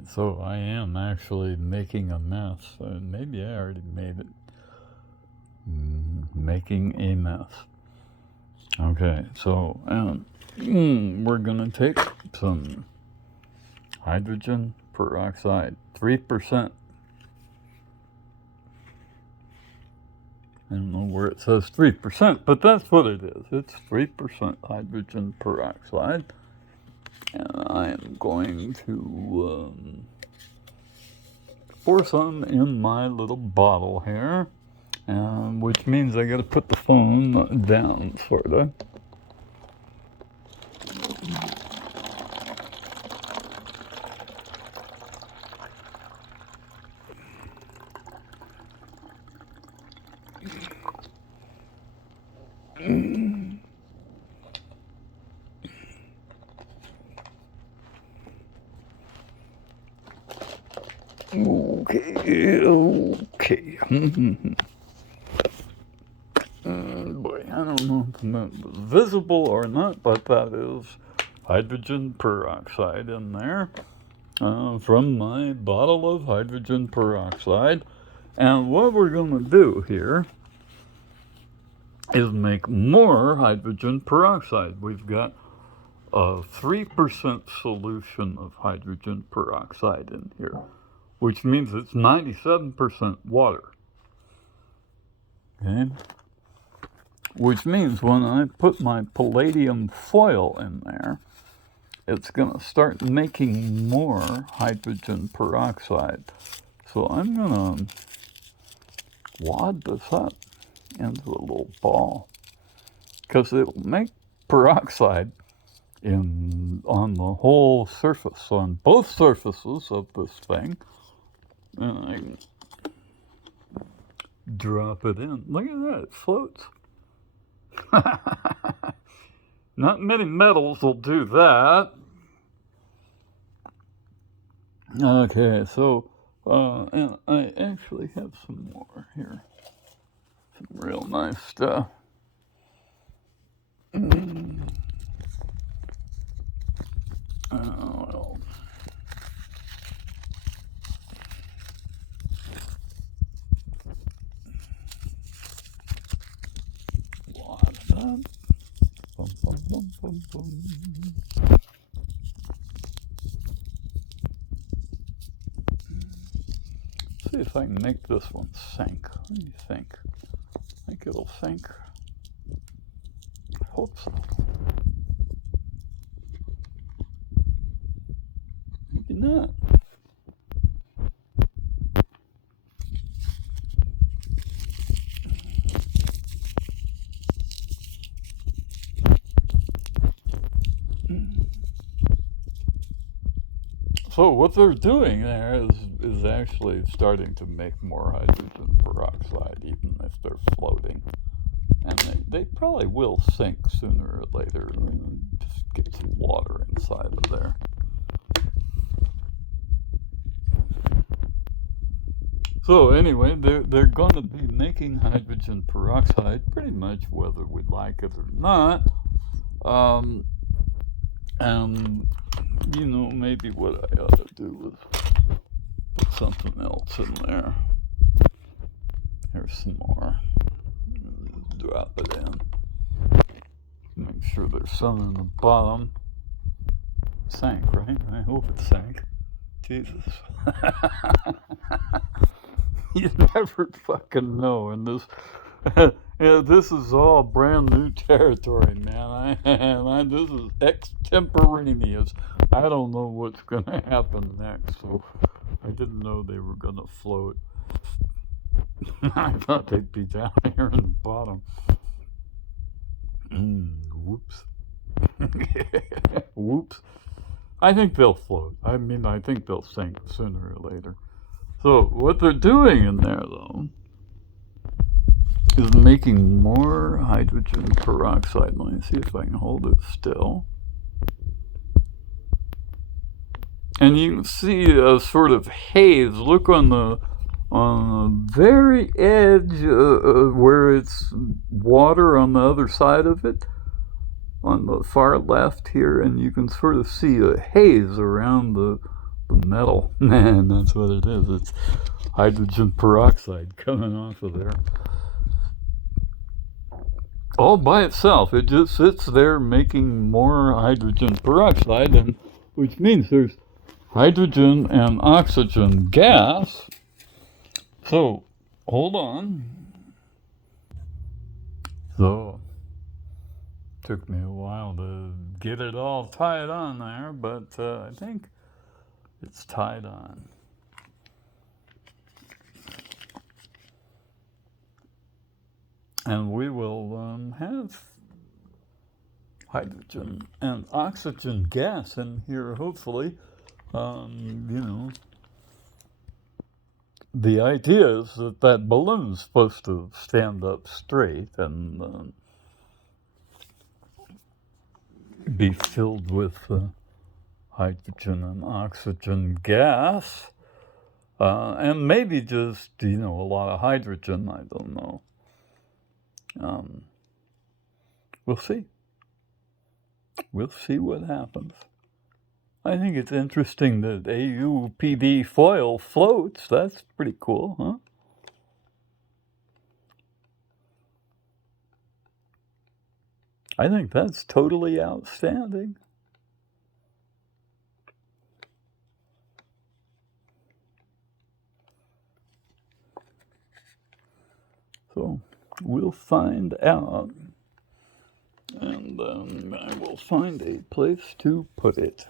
Alright, so I am actually making a mess. Maybe I already made it. Making a mess. Okay, so we're gonna take some hydrogen peroxide, 3%. I don't know where it says 3%, but that's what it is. It's 3% hydrogen peroxide. And I am going to pour some in my little bottle here, which means I gotta put the phone down, sorta. Okay. Boy, I don't know if that was visible or not, but that is hydrogen peroxide in there from my bottle of hydrogen peroxide. And what we're going to do here is make more hydrogen peroxide. We've got a 3% solution of hydrogen peroxide in here, which means it's 97% water. Okay? Which means when I put my palladium foil in there, it's going to start making more hydrogen peroxide. So I'm going to wad this up into a little ball, because it will make peroxide on the whole surface, on both surfaces of this thing. And I can drop it in. Look at that, it floats. Not many metals will do that. Okay, so and I actually have some more here. Some real nice stuff. Well. See if I can make this one sink. What do you think? Think it'll sink? I hope so. Maybe not. So what they're doing there is actually starting to make more hydrogen peroxide, even if they're floating. And they probably will sink sooner or later. Just get some water inside of there. So anyway, they're going to be making hydrogen peroxide pretty much whether we like it or not. And maybe what I ought to do is put something else in there. Here's some more. Drop it in. Make sure there's some in the bottom. Sank, right? I hope it sank. Jesus. You never fucking know in this. This is all brand new territory, man. This is extemporaneous. I don't know what's going to happen next, so I didn't know they were going to float. I thought they'd be down here in the bottom. Whoops. Whoops. I think they'll float. I think they'll sink sooner or later. So what they're doing in there, though, is making more hydrogen peroxide. Let me see if I can hold it still. And you can see a sort of haze. Look on the very edge where it's water on the other side of it, on the far left here, and you can sort of see a haze around the the metal. And that's what it is. It's hydrogen peroxide coming off of there. All by itself. It just sits there making more hydrogen peroxide, and which means there's hydrogen and oxygen gas. So, hold on. So, took me a while to get it all tied on there, but I think it's tied on. And we will have hydrogen and oxygen gas in here, hopefully. You know, the idea is that that balloon's supposed to stand up straight and be filled with hydrogen and oxygen gas, and maybe just, you know, a lot of hydrogen, I don't know. We'll see. We'll see what happens. I think it's interesting that AuPd foil floats. That's pretty cool, huh? I think that's totally outstanding. So we'll find out, and I will find a place to put it.